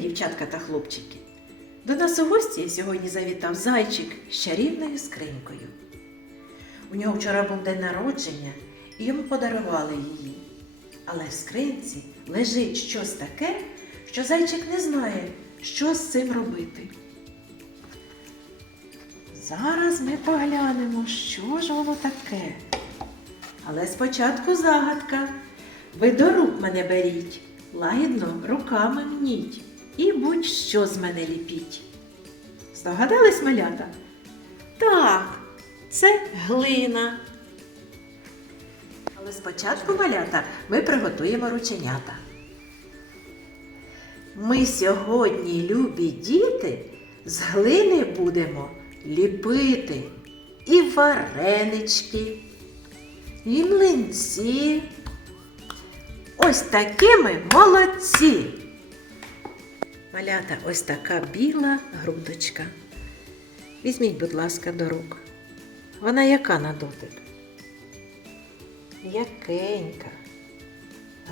дівчатка та хлопчики. До нас у гості сьогодні завітав зайчик з чарівною скринькою. У нього вчора був день народження, і йому подарували її. Але в скринці лежить щось таке, що зайчик не знає, що з цим робити. Зараз ми поглянемо, що ж воно таке. Але спочатку загадка. Ви до рук мене беріть, лагідно руками мніть, і будь-що з мене ліпіть. Здогадались, малята? Так, це глина. Але спочатку, малята, ми приготуємо рученята. Ми сьогодні, любі діти, з глини будемо ліпити і варенички, і млинці. Ось такі ми молодці. Малята, ось така біла грудочка. Візьміть, будь ласка, до рук. Вона яка на дотик? Якенька,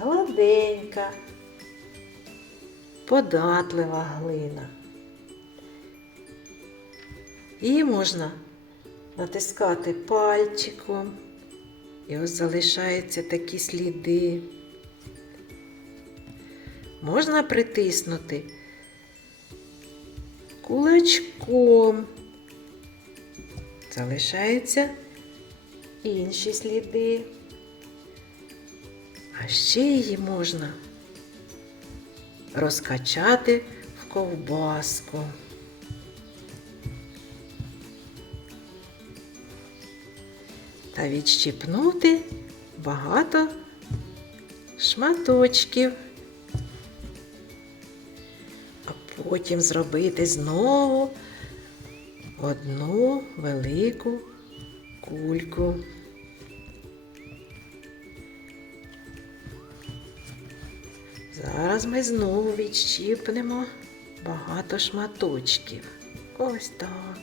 гладенька, податлива глина. Її можна натискати пальчиком. І ось залишаються такі сліди. Можна притиснути кулачком. Залишаються інші сліди. А ще її можна розкачати в ковбаску. Та відщипнути багато шматочків. Потім зробити знову одну велику кульку. Зараз ми знову відщіпнемо багато шматочків. Ось так.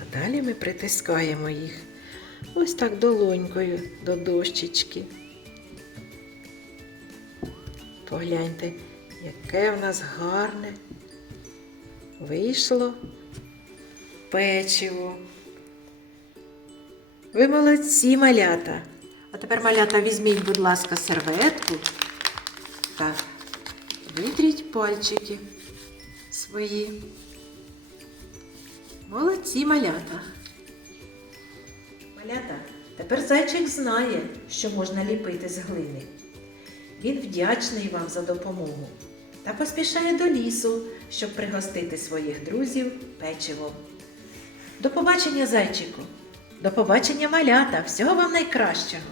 А далі ми притискаємо їх ось так долонькою до дощечки. Погляньте, яке в нас гарне вийшло печиво. Ви молодці, малята. А тепер, малята, візьміть, будь ласка, серветку та витріть пальчики свої. Молодці, малята. Малята, тепер зайчик знає, що можна ліпити з глини. Він вдячний вам за допомогу та поспішає до лісу, щоб пригостити своїх друзів печивом. До побачення, зайчику! До побачення, малята! Всього вам найкращого!